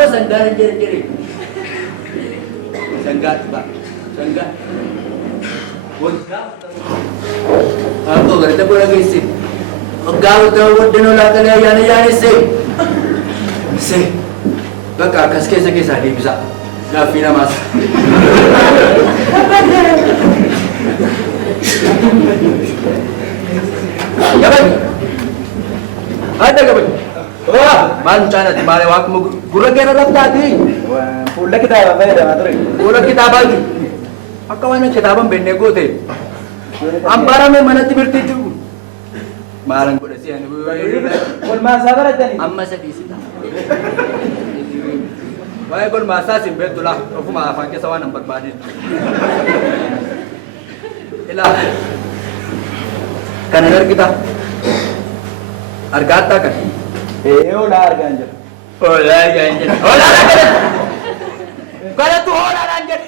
Ama sanggaran jari-jari. Sanggar Pak. Sanggar. Wagga. Ako ganito po lagi si. Wagga daw dinula ka na yan si. Si. Baka kaskesa di bisa. Na fina mas. Gabay. Ada gabay. Wah, mancana di mana waktu gula kira dapat tadi. Wah, pula kita apa ya dah materi. Gula kita bagi. Akawan kita abang bende gote. Ampara me mana tiber titu. Marang kuda sian. Kol masa apa tadi? Amma sedih sih. Wah, kol masa sih betulah. Aku maaf angke sawan nampak badin. Ilah. Kan kita. Argata kan. Olah ganjil. Olah ganjil. Olah ganjil. Kalau tu olah ganjil.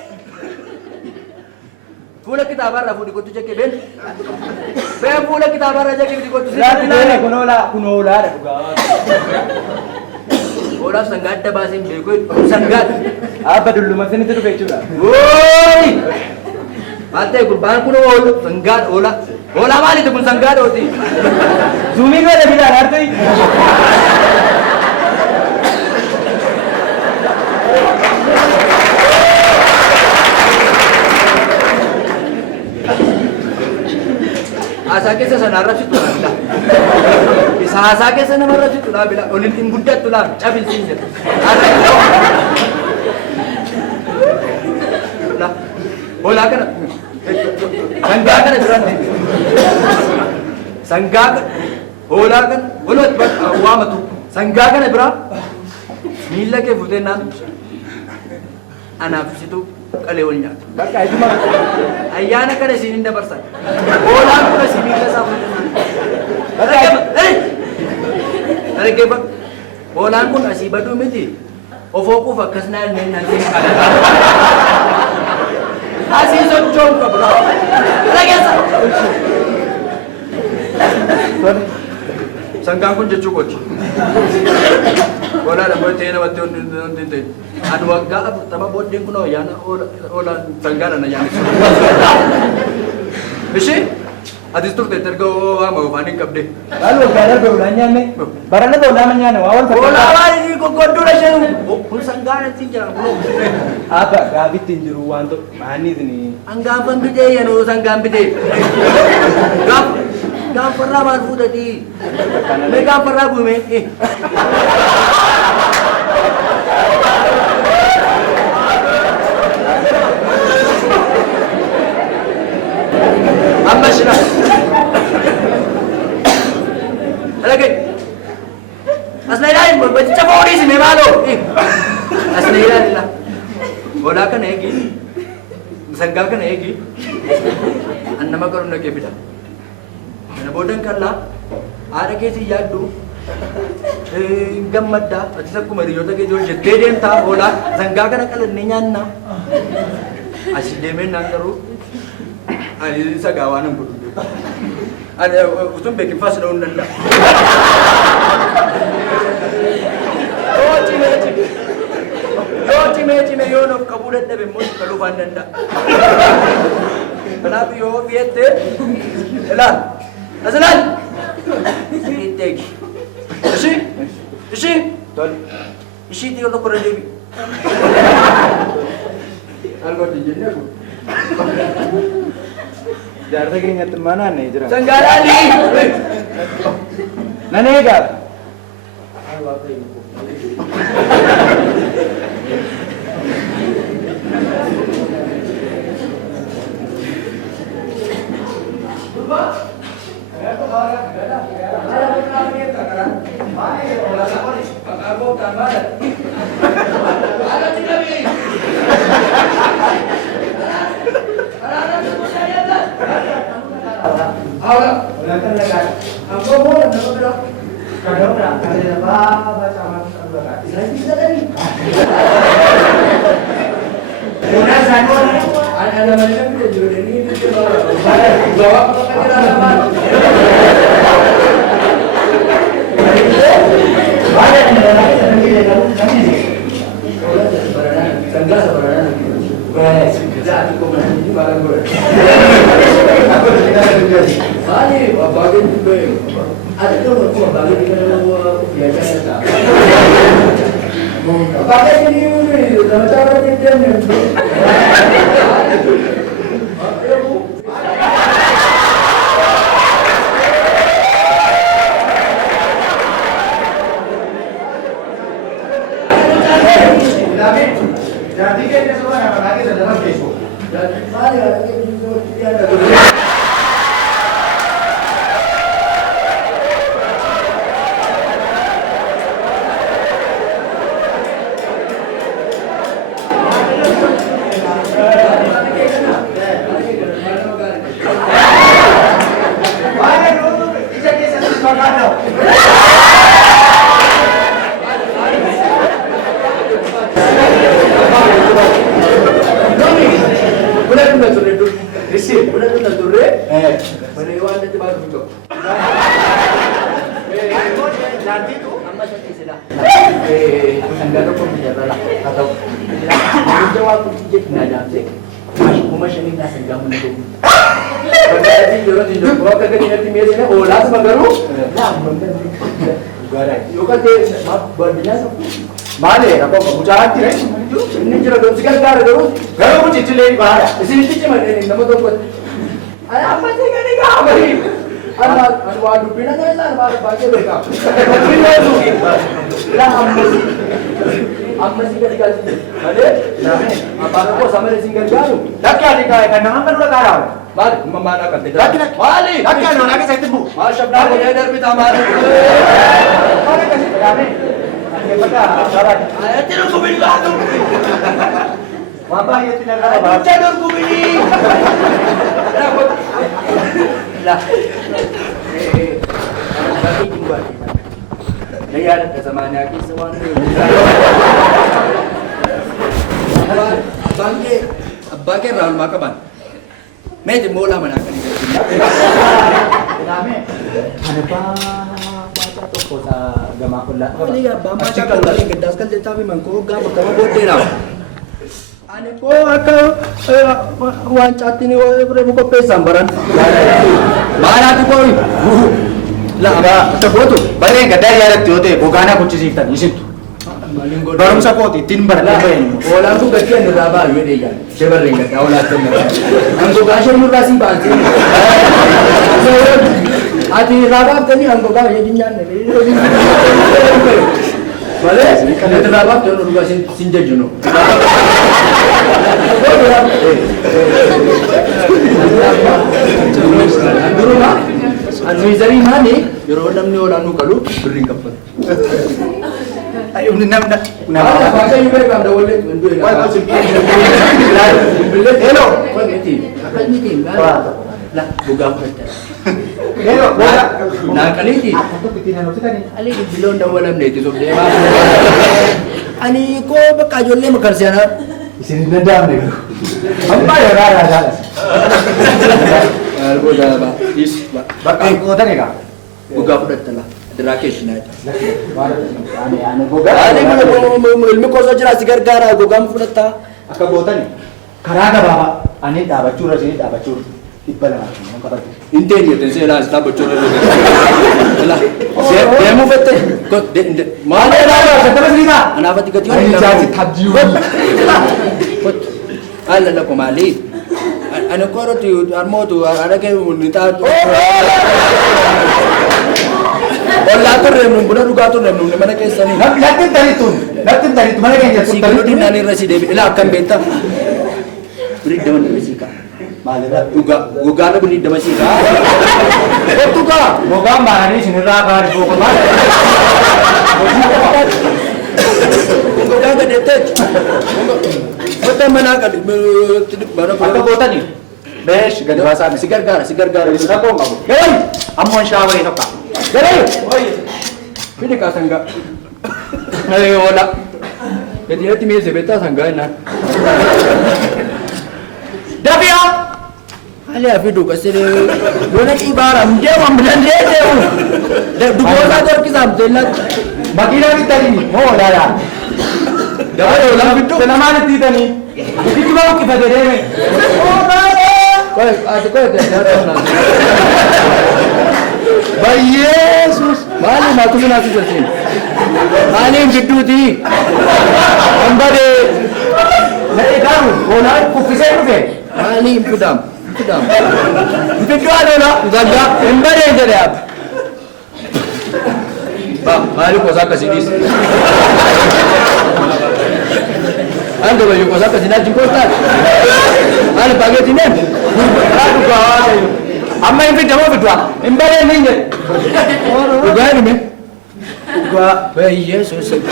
Pula kita barra fu di kotu cek ben. Be pula kita barra cek di kotu sih. Kunola ada juga. Olah sanggat dah basin beku sanggat. Apa dulu mesin itu becu lah. Woi. Ate kurban kuno sanggat olah. Olah mali tu pun sanggat hoti. Zooming ada bila arti. Asake sa sanarap si tulang bila. Isa asake sa namarap si tulang bila. Ulitin budat tulang. Cabil sinjat. Lah. Bola ka na. Sangga ka na duran din. Sangga ka. Bola ka. Ulot ba? Wama tu. Sangga ka na bra. Mila ke fute na. Anak situ kalewal niya. Baka itu mah. Ayana ka na sininda barsa. Bola ko na sininda sa fute na. Baka Are ke ba? Bola ko na si badu miti. Ofo ko fakas na nanti. Asih sojong ka bro. Lagi sa. Sanggang pun cukup. Bola dah buat tiada waktu nanti. Anu agak tambah boarding kuno ya na ola sanggaran na yan. Bisi? Adis tu tergo mau panik kapde. Lalu ada bolanya nih. Barangnya tuh namanya nih. Awal bola awal ini kok kodoh aja. Pun sanggaran sih jangan belum. Apa gabit tinjuruan tuh manis nih. Anggapan bide ya no sanggam bide. Gam pernah baru tadi. Mereka pernah bumi. Amma shira. Lagi. Asli lain baca bodi sih memalo. Asli lain lah. Bola kan है कि संगा kan है कि अन्नमा करून नके बेटा मैंने बोडन करला आरे के सी याद दू गम्मत दा अच्छा सब कुमारी होता के जो जत्ते देन था बोला संगा kan कल नहीं ना अशी देमेन ना करू आणि सगावानं बोलू आणि उतून बेकी फास लावून Nanda Cime yo no kabulat na bimos kaluban nanda. Kenapa yo viete? Elan, asalan. Sitek. Isi. Tol. Isi tiyo to para devi. Algo dijenya aku. Jarda ke ingat mana nih jera? Sanggarali. Nanega. Jadi kan dia semua yang lagi dalam Facebook. Male, apa bujaran tire? Ini jero dong sekarang garu pun cicil lagi bahaya. Sini cicil mana ini nama tu pun. Ayah apa sih kan ini kau beri? Anak waduh pina kan lah baru baca mereka. Pina tu. Lah amma sih kan garu. Ada? Apa aku sama dengan singgah garu? Dah kaya ni kaya kan nama kan udah garu. Bar memana kan tidak? Wali. Dah kaya ni lagi saya tebu. Masya Allah boleh dari tamar. Mana kasih kami? Ayaw tinang bumili ka ito! Mabaya tinang ba? Ayaw tinang bumili! Bakit yung ba? Nangyari ka sa manaki sa one day. Bakit Raul Makaban? Medyo mula manakan niya. Dami. Ano pa? Ko sa gama ko la. Wala ya, ba macha ko la gadas kan deta mi man ko ga ko tama bote na. Ane ko aka wan chati ni re mo ko pesa baran. Bara tu ko. La ba to boto. Bare gadar yarat hote ko gana kuch sikta nisin. Barum sa ko 3 bar la. Ola ko gatti an raba ye de ya. Shebar ringa ola tan. An ko gasher murasi ba. Ati rabab tadi anggo ga ye jinjan ne. Vale? Kalau itu rabab jono ruga sinja jono. Anduru ma? Anduru zari mani? Jero nam ni ola nu kalu bering kapat. Ayo nam na. Baca juga kan dah boleh menduai. Hello. Kau ngerti? Akan meeting kan? Lah, buka apa? Hello, bola. Nak kali ni. Aku bikin anu kita ni. Ali di belon dah walam ni tu sebenarnya. Ani ko bakajol le makar siana. Isini nendam ni. Amma ya rara dah. Algo dah ba. Is ba. Bakal ko tadi ka. Buka apa dah? Rakesh na. Ani buka. Ani ilmu ko so jira sigar gara buka apa dah? Aka bota ni. Karaga baba. Ani dah bacur sini dah bacur. Ibbala interi ya saya lah tak bocor dulu. Lah, saya mau fete. Kau mana ada? Saya terus lima. Anak apa tiga tiga? Ini jadi tabju. Allah nak kembali. Anak kau tu armo tu ada ke minta. Allah tu remum, bukan ruga tu remum. Mana ke sana? Natin dari tu mana ke yang jatuh? Security nani rasi dewi. Lah akan beta. Beri dewan rasi ka. Malah juga na beli dapat sih kan? Itu kan? Moga mana ni sini raga di bawah mana? Moga kan detek. Betul mana kan? Mana? Apa kota ni? Besh, gada bahasa ni. Sigar gara. Siapa kamu? Hei, amuan siapa ini kak? Hei, ini kau sangga. Hei, ola. Jadi nanti mesti beta sangga na. Dapiau. Ali afidu kasi dona ibaram dia membelan dia. Dua orang kisah jelas. Bagi lagi tadi ni. Oh lala. Dah ada orang itu. Selama ni tadi ni. Bukti mau kita deh. Kau ada. Yesus, malam aku sudah selesai. Malam gitu di. Ambade. Nanti kamu, orang kufisai kufe. Malam pudam. Itu ada lah. Zaga. Ambade jadi apa? Bang, malam kau sakit sini. Ando baju kau sakit sini jemput tak? Malam pagi sini. Aku kau ada. Amma yang fit kamu berdua. Ambade ni je. Uga ni me. Uga. Yesus.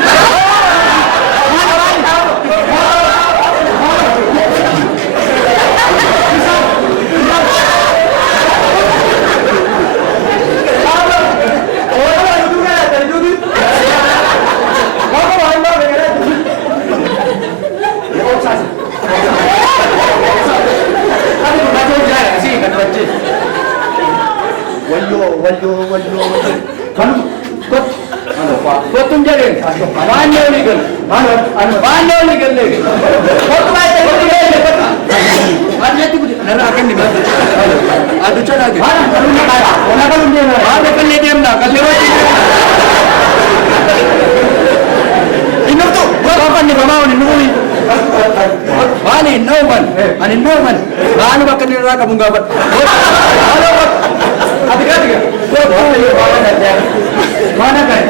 Wallo. Kamu kau kau तुम जा रहे मानने निकल मानने निकल ले कौन बात है आज ये तू नरा आके निकल आज तो चला गया हां कल ना आया ओना कल नहीं है हां कल ले दिया ना कल ले इन्हों तो वो अपन ने बनाओ इन्हों ने वाली नोमन अनि नोमन बानु बकन नरा का मुंगा बट अभी क्या दिया mana kan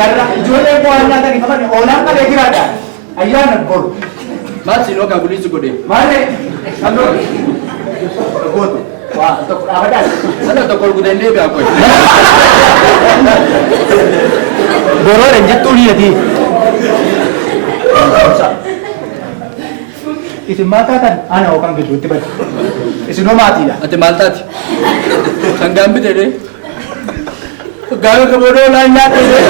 जो ले को आना था कि मतलब ओला का लेके आता अय्या न बोल बात सिलो का पुलिस को दे मारे हम लोग वो तो वाह तो आवाज sana to kol gudan le ba ko बोलो रंजित तो नहीं थी इसे माता था आना ओकंग के दूते बट इसे नो माती ला ate maltati sangam bi de गाँव के बोलो लाइन जाते हैं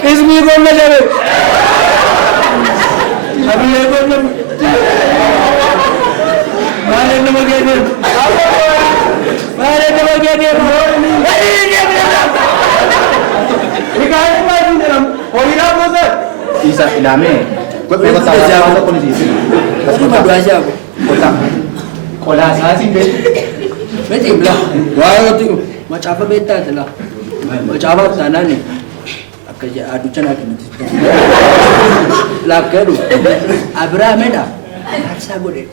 किसमें बोलने जावे अभी ये बोलने मारे नमक गए थे ये कहाँ है मार दूँगा हम कोई ना बोल isa ilame कोई बता रहा कौन सी aku madu aja aku कोता कोला सासी दे beti bilang wah tu macam apa beta telah macam apa sana ni kerja adu cana kena lah keru Abraham ada saya boleh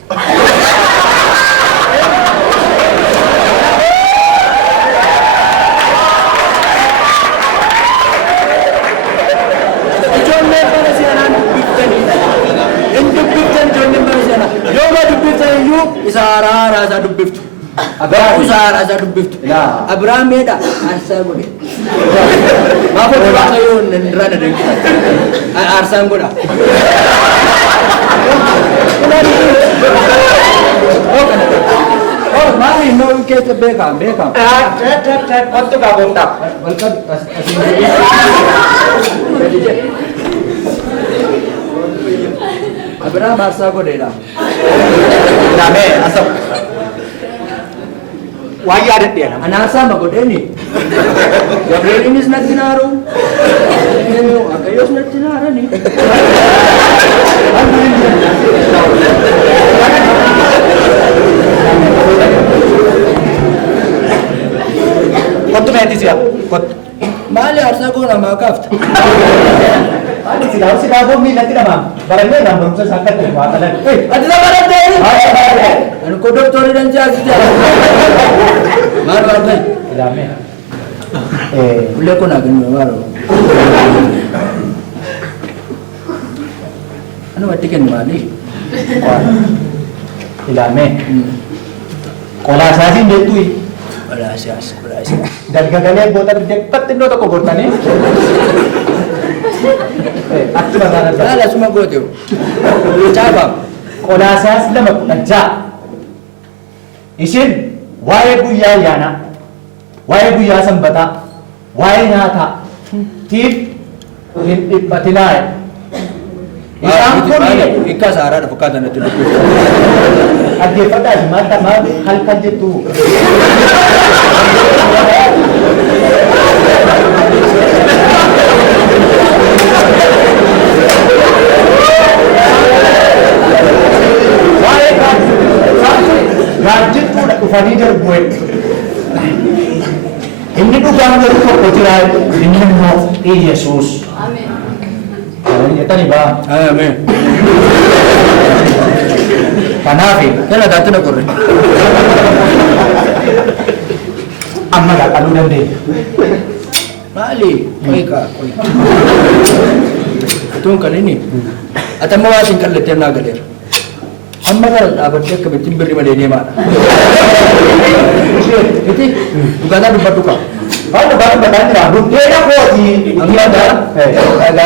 John ne pada siaran bukti untuk bukti John ne pada siaran yo madu bukti you isara rasa bukti Abraham usara asa dubbiftu. Abraham beda arsa gode. Maafo de baka yo ndrana de kita. Arsa goda. Oh, mali no ke te beka. Waktu ka bontak. Balkan asin. Abraham arsa gode da. Name asap. Why ada dia? Anasa magodeni. Gabriel ini snat dinaro. Akayos snat dinara ni. Quanto mete siya? Mali arsa ko na makaft. Ano sila ko minat na ma'am. Barangay na bang sa sakat ko atalan. Adi na bara tayo. Ano ko doktor dan siya siya. Maro ba? Dami. Ule ko na ganun maro. Ano matikan mali? Ilame. Kola sasin detu. Wala siya. Dalgagale botar depat tindo to ko bortani. Atu batana. Wala sumagot yo. Chaba. Kola sas lamak najja. Isin waa'ee guyyaa yaana, waa'ee guyyaa sanbataa, waa'ee nyaataa tiif hin dhiphatinaa. Isaan kun ikka saaraadha fakkaatan natti dubbisu. dhaggeeffadhaa maanta maal halkan jettu. Yesus. Amin. Jettani ba? Ameen. Kanaafi Kana daatti na qorre. amma dhaqaluu dandeenya. Maali? Qoyka. Ituun kan inni. Atamma waa isin kallatteen naa galeera. Amma kana dhaabattee akkamittiin birri malee deemaadha. Miti dhugaataa dubbadhu qaba. Baay'ee bataan jira. Buddeena kooti. Amma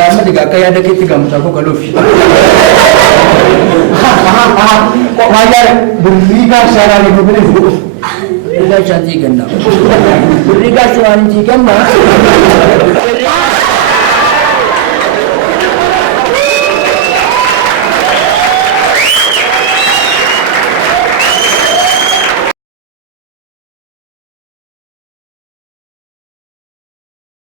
amma diga akka yaada keetti gamuusaa koo galuufi. Waayyaa birrii gaashaadhaan eeguun fuudhu. Birrii gaashaan tii gannaa. Birrii gaashaan tii gannaa.